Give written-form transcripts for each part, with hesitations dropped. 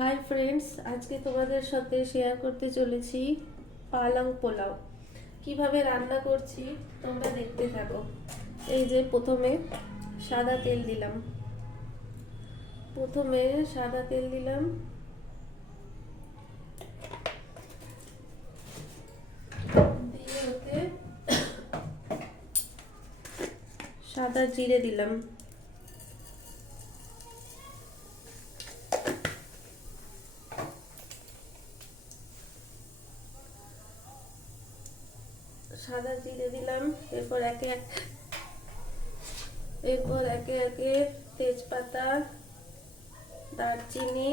Hi friends, আজকে তোমাদের সাথে শেয়ার করতে চলেছি পালং পোলাও কিভাবে রান্না করছি। তোমরা দেখতে থাকো। এই যে প্রথমে সাদা তেল দিলাম, দিয়ে ওতে সাদা জিরে দিলাম, এরপর একে একে তেজপাতা, দারচিনি,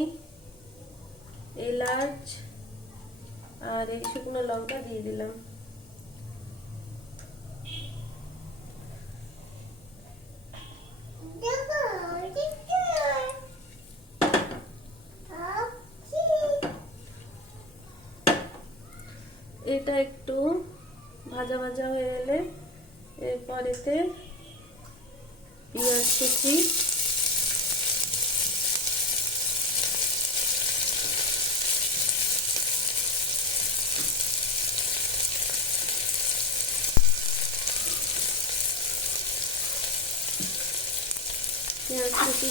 এলাচ আর এই শুকনো লঙ্কা দিয়ে দিলাম। এটা একটু ভাজা ভাজা হয়ে গেলে এরপর এতে পেঁয়াজ কুচি,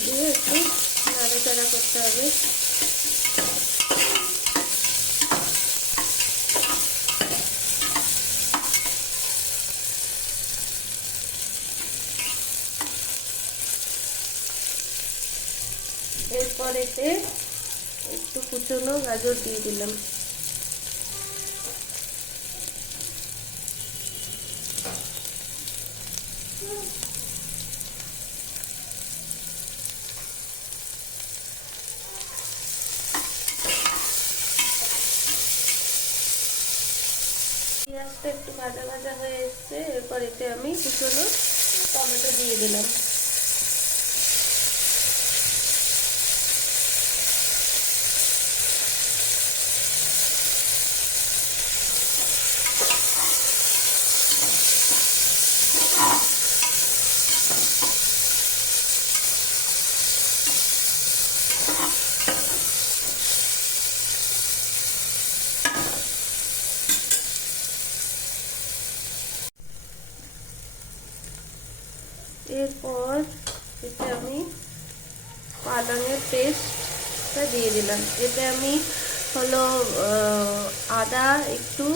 দিয়ে একটু নাড়াচাড়া করতে হবে। এরপর এতে একটু কুচনো গাজর দিয়ে দিলাম। পেঁয়াজটা একটু ভাজা ভাজা হয়ে এসছে, এরপর এতে আমি কুচনো টমেটো দিয়ে দিলাম। এরপর এতে আমি পালংয়ের পেস্টটা দিয়ে দিলাম। এতে আমি হলো আদা একটু,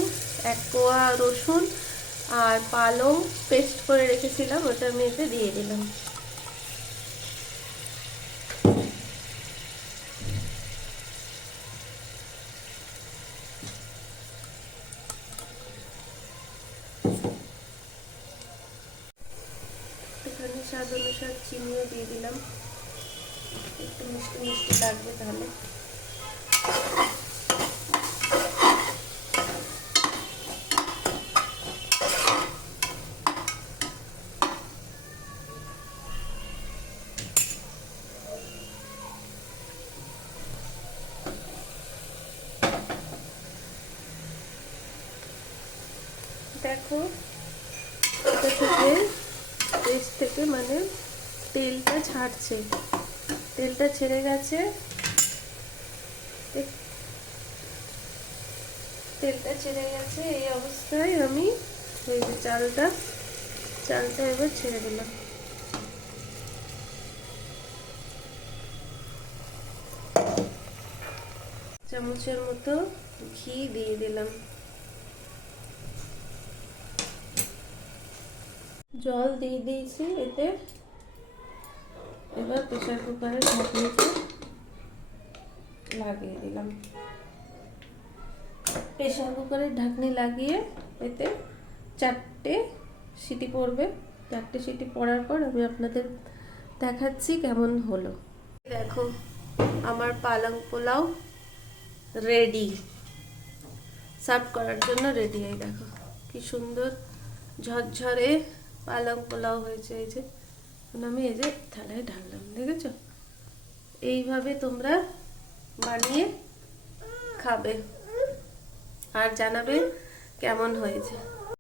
1 কোয়া রসুন আর পালং পেস্ট করে রেখেছিলাম, ওটা আমি এতে দিয়ে দিলাম। এখানে স্বাদ অনুসার চিনিও দিয়ে দিলাম, একটু মিষ্টি মিষ্টি লাগবে তাহলে। দেখো পেস্ট থেকে মানে তেলটা ছেড়ে গেছে। এই অবস্থায় আমি এই যে চালটা এবার ছেড়ে দিলাম। চামচের মতো ঘি দিয়ে দিলাম, জল দিয়ে দিয়েছি এতে। এবার প্রেসার কুকারের ঢাকনিটা লাগিয়ে দিলাম। প্রেসার কুকারের ঢাকনি লাগিয়ে এতে 4টে সিটি পড়বে। 4টে সিটি পড়ার পর আমি আপনাদের দেখাচ্ছি কেমন হলো। দেখো আমার পালং পোলাও রেডি, সার্ভ করার জন্য রেডি। এই দেখো কি সুন্দর ঝরঝরে পালং পোলাও হয়েছে। এই যে আমি এই যে থালায় ঢাললাম, দেখেছো? এইভাবে তোমরা বানিয়ে খাবে আর জানাবে কেমন হয়েছে।